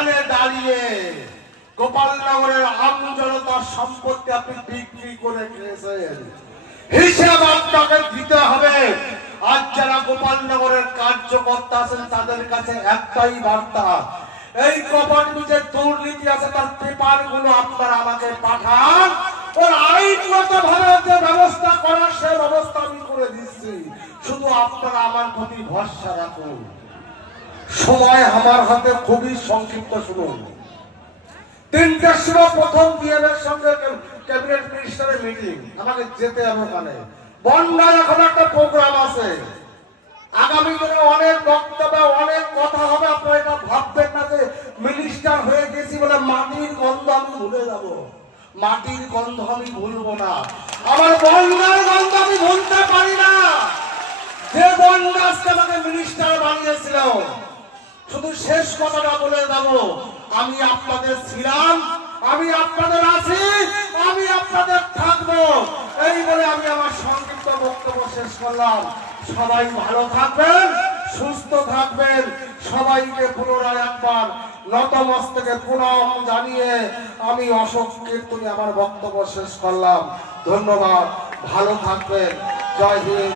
এখানে দাঁড়িয়ে গোপালনগরের আমজনতার সম্পত্তি আপনি বিক্রি করে খেয়েছেন, হিসাব আপনাকে দিতে হবে। আজ যারা গোপালনগরের কার্যকর্তা আছেন তাদের কাছে একটাই বার্তা, এই কোম্পানির যে দুর্নীতি আছে তার পেপার গুলো আপনারা আমাকে পাঠান, ওর আইনগত ভাবে যে ব্যবস্থা করার সে ব্যবস্থা আমি করে দিচ্ছি। শুধু আপনারা আমার প্রতি ভরসা রাখুন। সময় আমার হাতে খুবই সংক্ষিপ্ত। শুনুন, 3টার সময় প্রথম ডিএমের সঙ্গে ক্যাবিনেট মিনিস্টারের মিটিং, আমাকে যেতে হবে ওখানে। বন্যার এখন একটা প্রোগ্রাম আছে, আগামী দিনে অনেক বক্তব্য অনেক কথা হবে। আপনারা এটা ভাববেন না যে মিনিস্টার হয়ে গেছি বলে মাটির গন্ধ আমি ভুলে যাব। মাটির গন্ধ আমি ভুলবো না, আমার বন্যার গন্ধ আমি ভুলতে পারি না। যে বন্যা আজকে আমাকে মিনিস্টার বানিয়েছিল, শুধু শেষ কথাটা বলে যাব, আমি আপনাদের ছিলাম, আমি আপনাদের আছি, আমি আপনাদের থাকবো। এই বলে আমি আমার সংক্ষিপ্ত বক্তব্য শেষ করলাম। সবাই ভালো থাকবেন, সুস্থ থাকবেন। সবাইকে পুনরায় একবার নতমস্তকে প্রণাম জানিয়ে আমি অশোক কীর্তনী আমার বক্তব্য শেষ করলাম। ধন্যবাদ, ভালো থাকবেন। জয় হিন্দ।